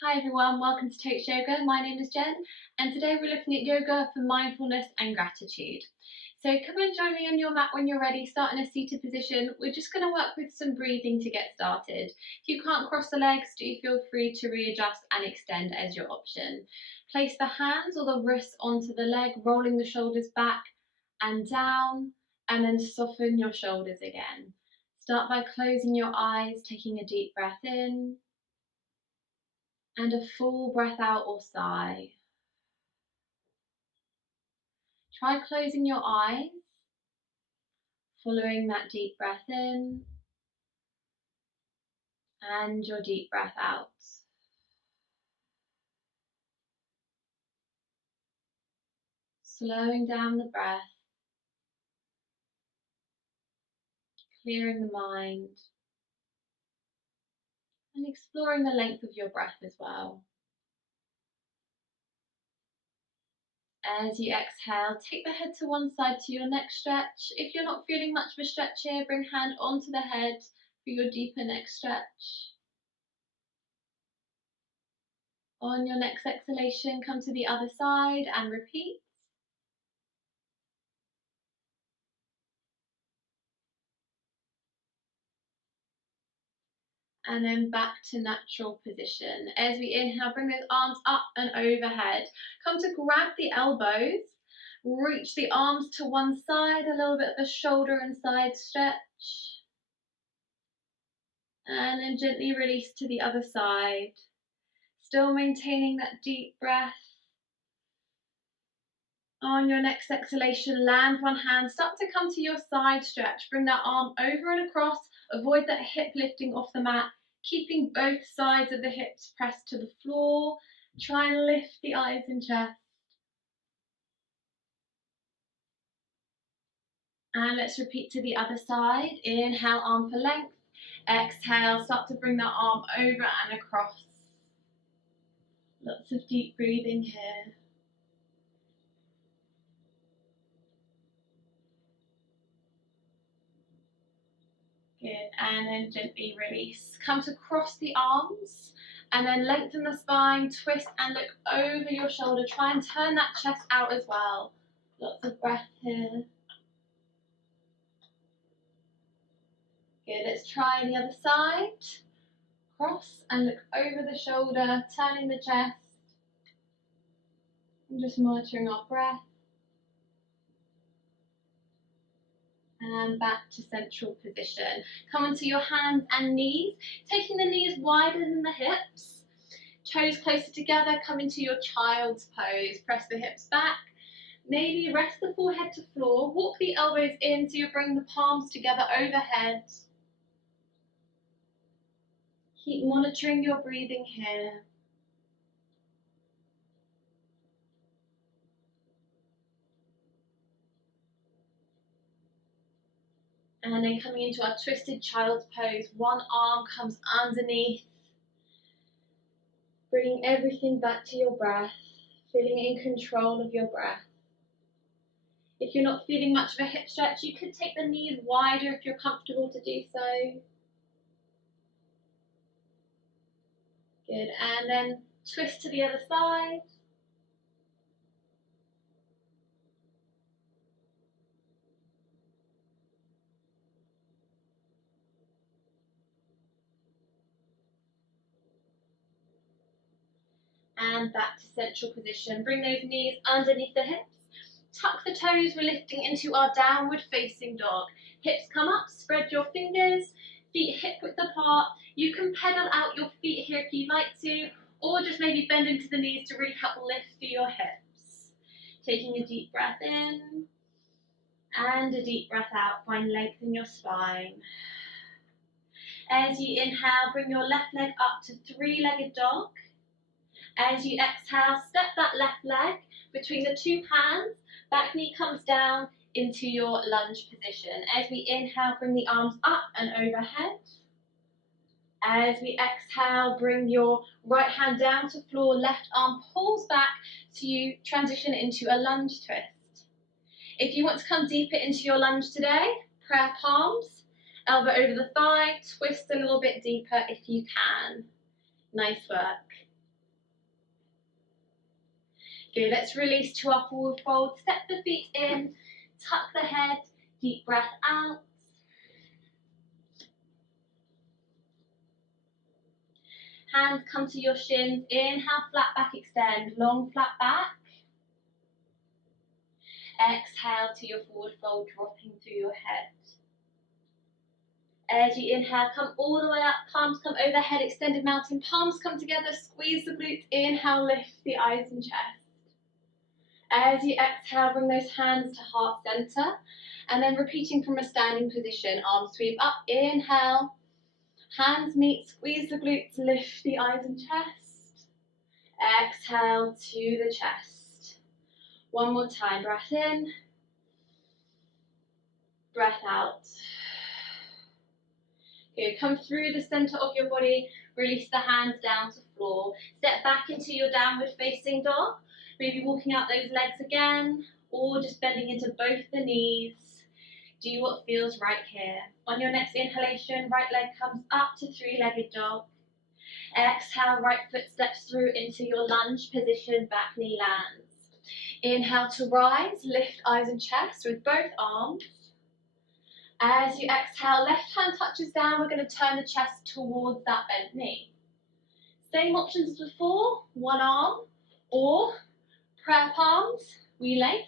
Hi everyone, welcome to Totes Yoga. My name is Jen and today we're looking at yoga for mindfulness and gratitude. So come and join me on your mat when you're ready, start in a seated position. We're just going to work with some breathing to get started. If you can't cross the legs, do feel free to readjust and extend as your option. Place the hands or the wrists onto the leg, rolling the shoulders back and down, and then soften your shoulders again. Start by closing your eyes, taking a deep breath in and a full breath out or sigh. Try closing your eyes, following that deep breath in and your deep breath out. Slowing down the breath, clearing the mind, and exploring the length of your breath as well. As you exhale, take the head to one side to your neck stretch. If you're not feeling much of a stretch here, bring hand onto the head for your deeper neck stretch. On your next exhalation, come to the other side and repeat. And then back to natural position. As we inhale, bring those arms up and overhead. Come to grab the elbows, reach the arms to one side, a little bit of a shoulder and side stretch. And then gently release to the other side. Still maintaining that deep breath. On your next exhalation, land one hand, start to come to your side stretch. Bring that arm over and across, avoid that hip lifting off the mat, keeping both sides of the hips pressed to the floor. Try and lift the eyes and chest. And let's repeat to the other side. Inhale, arm for length. Exhale, start to bring that arm over and across. Lots of deep breathing here. Good, and then gently release. Come to cross the arms and then lengthen the spine, twist and look over your shoulder. Try and turn that chest out as well. Lots of breath here. Good, let's try the other side. Cross and look over the shoulder, turning the chest. And just monitoring our breath. And back to central position. Come onto your hands and knees, taking the knees wider than the hips. Toes closer together, come into your child's pose. Press the hips back. Maybe rest the forehead to floor. Walk the elbows in so you bring the palms together overhead. Keep monitoring your breathing here. And then coming into our twisted child's pose, one arm comes underneath, bringing everything back to your breath, feeling in control of your breath. If you're not feeling much of a hip stretch, you could take the knees wider if you're comfortable to do so. Good, and then twist to the other side. And back to central position. Bring those knees underneath the hips. Tuck the toes, we're lifting into our downward facing dog. Hips come up, spread your fingers, feet hip width apart. You can pedal out your feet here if you'd like to, or just maybe bend into the knees to really help lift through your hips. Taking a deep breath in and a deep breath out. Find length in your spine. As you inhale, bring your left leg up to three-legged dog. As you exhale, step that left leg between the two hands. Back knee comes down into your lunge position. As we inhale, bring the arms up and overhead. As we exhale, bring your right hand down to floor, left arm pulls back so you transition into a lunge twist. If you want to come deeper into your lunge today, prayer palms, elbow over the thigh, twist a little bit deeper if you can. Nice work. Good, let's release to our forward fold. Step the feet in, tuck the head, deep breath out. Hands come to your shins. Inhale, flat back extend, long flat back. Exhale to your forward fold, dropping through your head. As you inhale, come all the way up, palms come overhead, extended mountain, palms come together, squeeze the glutes, inhale, lift the eyes and chest. As you exhale, bring those hands to heart center, and then repeating from a standing position, arms sweep up, inhale, hands meet, squeeze the glutes, lift the eyes and chest. Exhale to the chest. One more time, breath in, breath out. Good, come through the center of your body, release the hands down to floor. Step back into your downward facing dog, maybe walking out those legs again, or just bending into both the knees. Do what feels right here. On your next inhalation, right leg comes up to three-legged dog. Exhale, right foot steps through into your lunge position, back knee lands. Inhale to rise, lift eyes and chest with both arms. As you exhale, left hand touches down, we're going to turn the chest towards that bent knee. Same options as before, one arm, or prayer palms, we lace,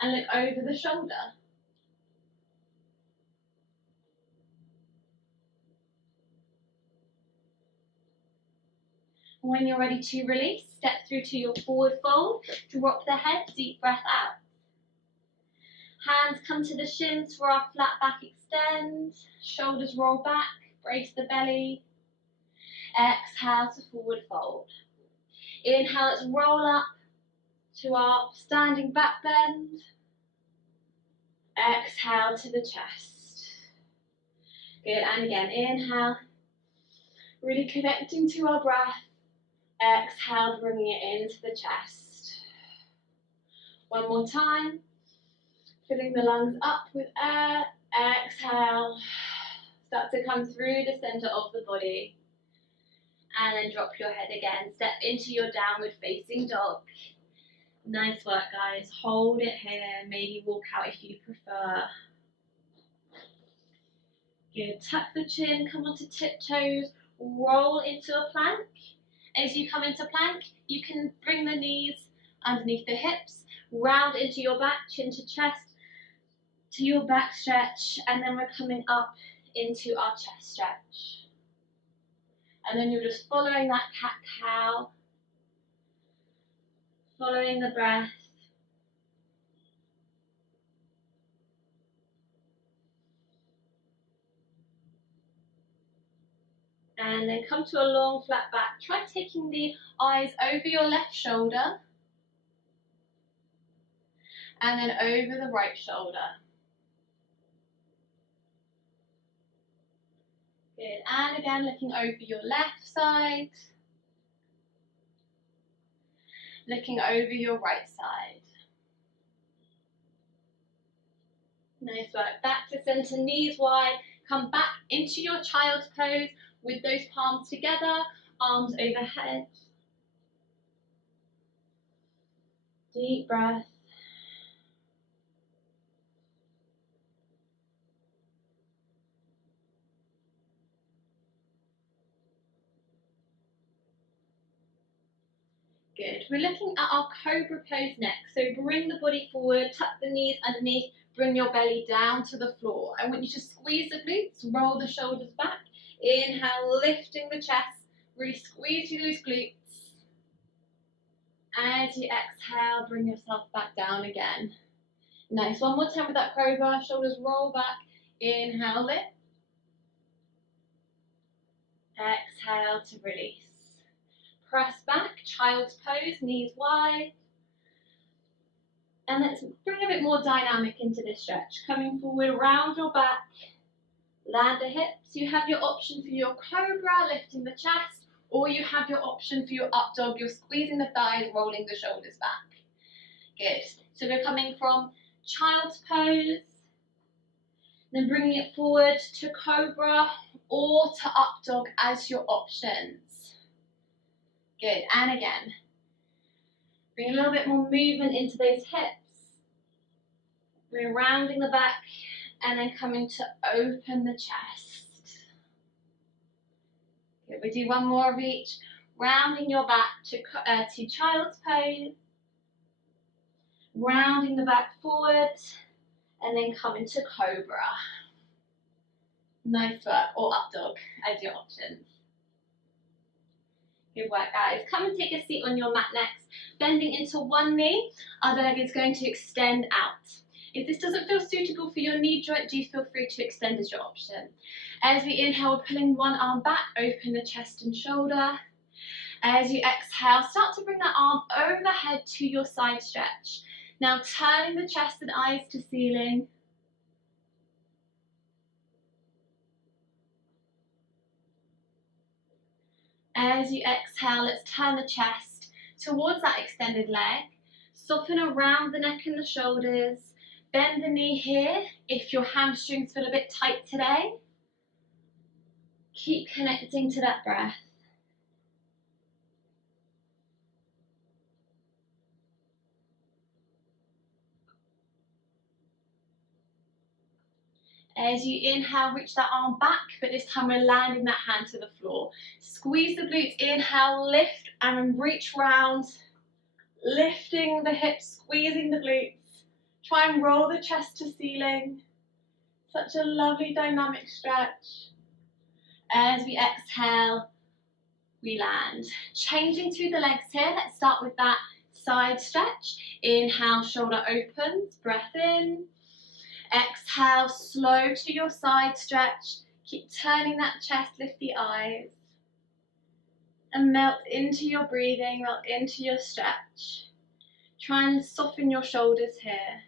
and look over the shoulder. When you're ready to release, step through to your forward fold, drop the head, deep breath out. Hands come to the shins for our flat back extend, shoulders roll back, brace the belly. Exhale to forward fold. Inhale, let's roll up to our standing back bend. Exhale to the chest. Good, and again, inhale, really connecting to our breath. Exhale, bringing it into the chest. One more time. Filling the lungs up with air. Exhale. Start to come through the center of the body. And then drop your head again. Step into your downward facing dog. Nice work, guys. Hold it here. Maybe walk out if you prefer. Good. Tuck the chin. Come onto tiptoes. Roll into a plank. As you come into plank, you can bring the knees underneath the hips, round into your back, chin to chest, to your back stretch, and then we're coming up into our chest stretch. And then you're just following that cat-cow, following the breath. And then come to a long flat back. Try taking the eyes over your left shoulder and then over the right shoulder. Good, and again looking over your left side, looking over your right side. Nice work, back to center, knees wide, come back into your child's pose with those palms together, arms overhead. Deep breath. Good. We're looking at our cobra pose next. So bring the body forward, tuck the knees underneath, bring your belly down to the floor. I want you to squeeze the glutes, roll the shoulders back. Inhale, lifting the chest, really squeeze through those glutes. As you exhale, bring yourself back down again. Nice. One more time with that cobra, shoulders roll back. Inhale, lift. Exhale to release. Press back, child's pose, knees wide. And let's bring a bit more dynamic into this stretch. Coming forward, round your back, land the hips. You have your option for your cobra, lifting the chest, or you have your option for your up dog. You're squeezing the thighs, rolling the shoulders back. Good. So we're coming from child's pose, then bringing it forward to cobra or to up dog as your options. Good, and again. Bring a little bit more movement into those hips. We're rounding the back and then coming to open the chest. Good, we do one more of each. Rounding your back to child's pose. Rounding the back forward and then coming to cobra. Nice work, or up dog as your options. Good work, guys. Come and take a seat on your mat next. Bending into one knee, other leg is going to extend out. If this doesn't feel suitable for your knee joint, do feel free to extend as your option. As we inhale, we're pulling one arm back, open the chest and shoulder. As you exhale, start to bring that arm overhead to your side stretch. Now turning the chest and eyes to ceiling. As you exhale, let's turn the chest towards that extended leg. Soften around the neck and the shoulders. Bend the knee here if your hamstrings feel a bit tight today. Keep connecting to that breath. As you inhale, reach that arm back, but this time we're landing that hand to the floor. Squeeze the glutes, inhale, lift and reach round. Lifting the hips, squeezing the glutes. Try and roll the chest to ceiling. Such a lovely dynamic stretch. As we exhale, we land. Changing through the legs here, let's start with that side stretch. Inhale, shoulder opens, breath in. Exhale, slow to your side stretch. Keep turning that chest, lift the eyes. And melt into your breathing, melt into your stretch. Try and soften your shoulders here.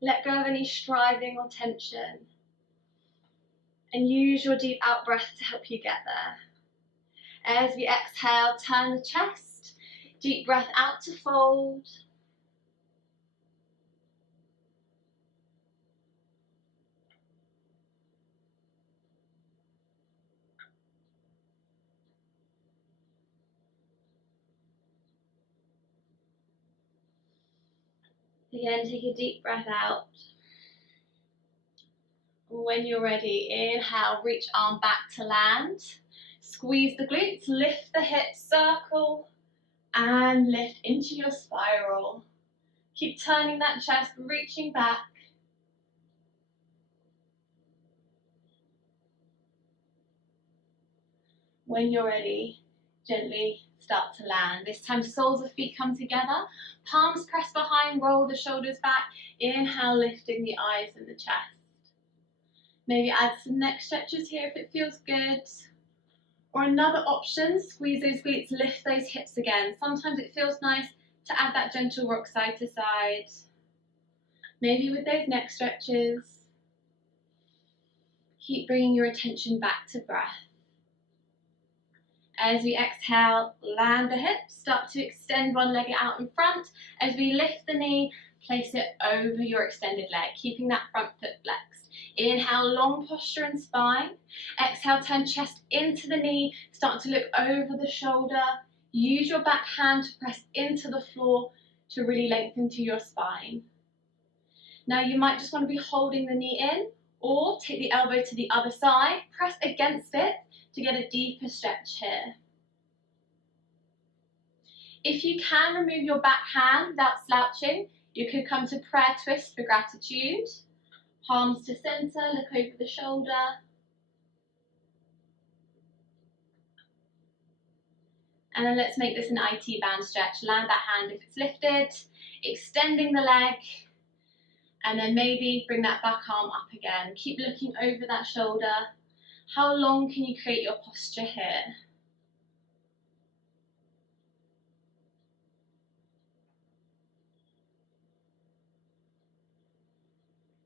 Let go of any striving or tension. And use your deep out breath to help you get there. As we exhale, turn the chest. Deep breath out to fold. Again, take a deep breath out. When you're ready, inhale, reach arm back to land. Squeeze the glutes, lift the hips, circle, and lift into your spiral. Keep turning that chest, reaching back. When you're ready, gently start to land. This time, soles of feet come together, palms press behind, roll the shoulders back. Inhale, lifting the eyes and the chest. Maybe add some neck stretches here if it feels good. Or another option, squeeze those glutes, lift those hips again. Sometimes it feels nice to add that gentle rock side to side. Maybe with those neck stretches. Keep bringing your attention back to breath. As we exhale, land the hips, start to extend one leg out in front. As we lift the knee, place it over your extended leg, keeping that front foot flexed. Inhale, long posture and spine. Exhale, turn chest into the knee, start to look over the shoulder. Use your back hand to press into the floor to really lengthen through your spine. Now you might just want to be holding the knee in, or take the elbow to the other side, press against it to get a deeper stretch here. If you can remove your back hand without slouching, you could come to prayer twist for gratitude. Palms to center, look over the shoulder. And then let's make this an IT band stretch. Land that hand if it's lifted, extending the leg, and then maybe bring that back arm up again. Keep looking over that shoulder. How long can you create your posture here?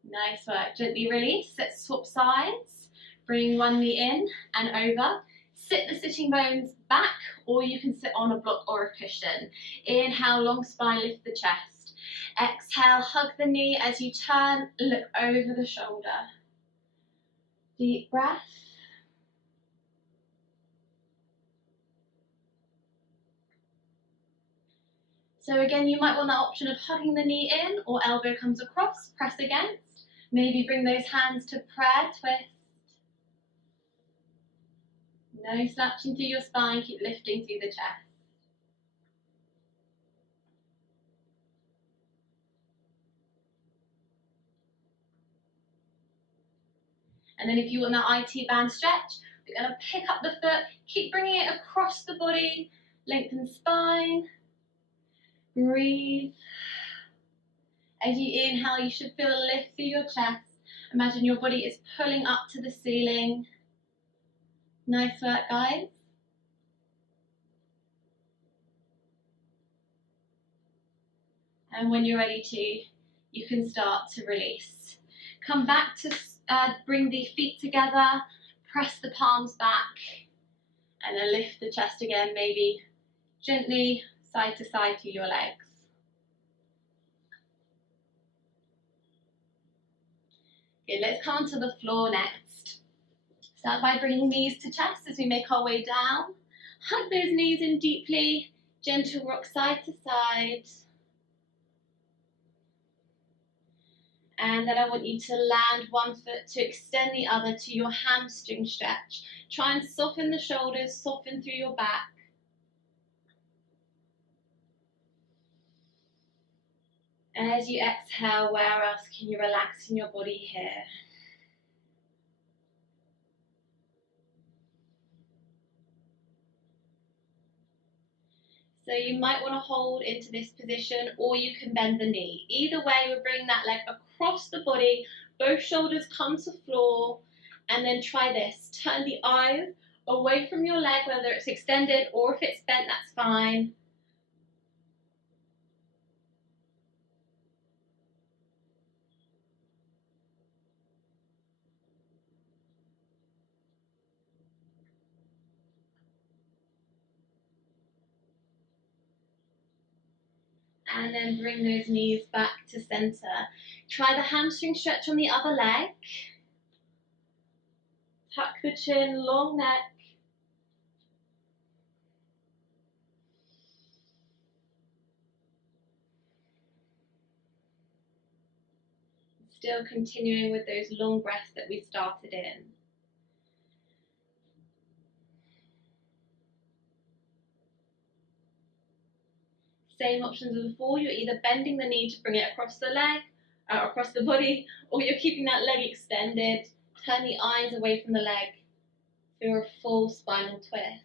Nice work. Gently release. Let's swap sides. Bring one knee in and over. Sit the sitting bones back, or you can sit on a block or a cushion. Inhale, long spine, lift the chest. Exhale, hug the knee as you turn, look over the shoulder. Deep breath. So again, you might want that option of hugging the knee in or elbow comes across, press against. Maybe bring those hands to prayer twist. No slouching through your spine, keep lifting through the chest. And then if you want that IT band stretch, we're going to pick up the foot, keep bringing it across the body, lengthen spine, breathe. As you inhale, you should feel a lift through your chest. Imagine your body is pulling up to the ceiling. Nice work, guys. And when you're ready to, you can start to release. Come back to bring the feet together, press the palms back, and then lift the chest again, maybe gently side to side through your legs. Okay, let's come onto the floor next. Start by bringing knees to chest as we make our way down. Hug those knees in deeply, gentle rock side to side. And then I want you to land one foot to extend the other to your hamstring stretch. Try and soften the shoulders, soften through your back. And as you exhale, where else can you relax in your body here? So you might want to hold into this position, or you can bend the knee. Either way, we're bringing that leg across the body, both shoulders come to floor, and then try this. Turn the eyes away from your leg, whether it's extended or if it's bent, that's fine. And then bring those knees back to center. Try the hamstring stretch on the other leg. Tuck the chin, long neck. Still continuing with those long breaths that we started in. Same options as before, you're either bending the knee to bring it across the leg, across the body, or you're keeping that leg extended. Turn the eyes away from the leg for a full spinal twist.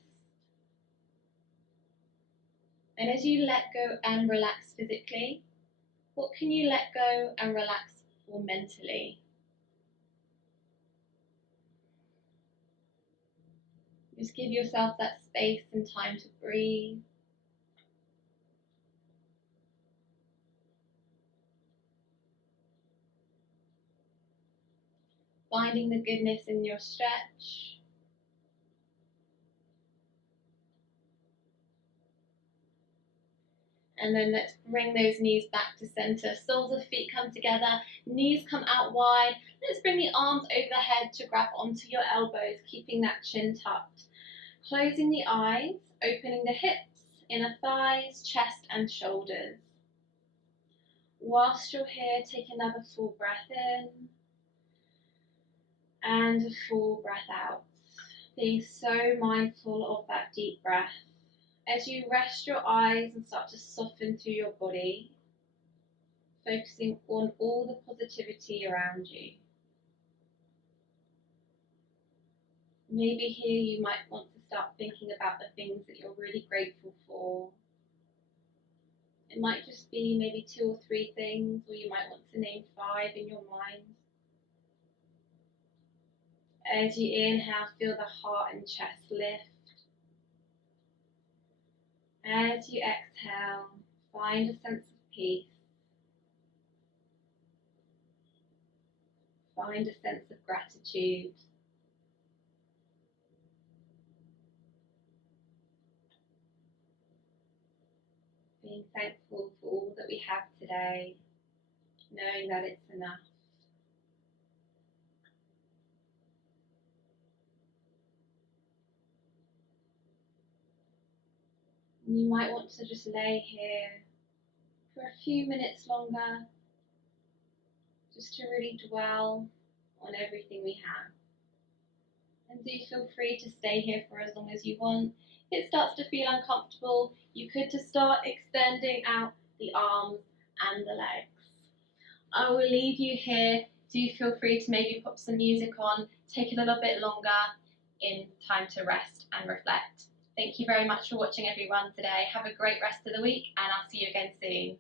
And as you let go and relax physically, what can you let go and relax for mentally? Just give yourself that space and time to breathe. Finding the goodness in your stretch. And then let's bring those knees back to center. Soles of feet come together, knees come out wide. Let's bring the arms over the head to grab onto your elbows, keeping that chin tucked. Closing the eyes, opening the hips, inner thighs, chest and shoulders. Whilst you're here, take another full breath in and a full breath out. Being so mindful of that deep breath. As you rest your eyes and start to soften through your body, focusing on all the positivity around you. Maybe here you might want to start thinking about the things that you're really grateful for. It might just be maybe 2 or 3 things, or you might want to name 5 in your mind. As you inhale, feel the heart and chest lift. As you exhale, find a sense of peace. Find a sense of gratitude. Being thankful for all that we have today, knowing that it's enough. You might want to just lay here for a few minutes longer, just to really dwell on everything we have. And do feel free to stay here for as long as you want. If it starts to feel uncomfortable, you could just start extending out the arms and the legs. I will leave you here. Do feel free to maybe put some music on, take a little bit longer in time to rest and reflect. Thank you very much for watching, everyone, today. Have a great rest of the week, and I'll see you again soon.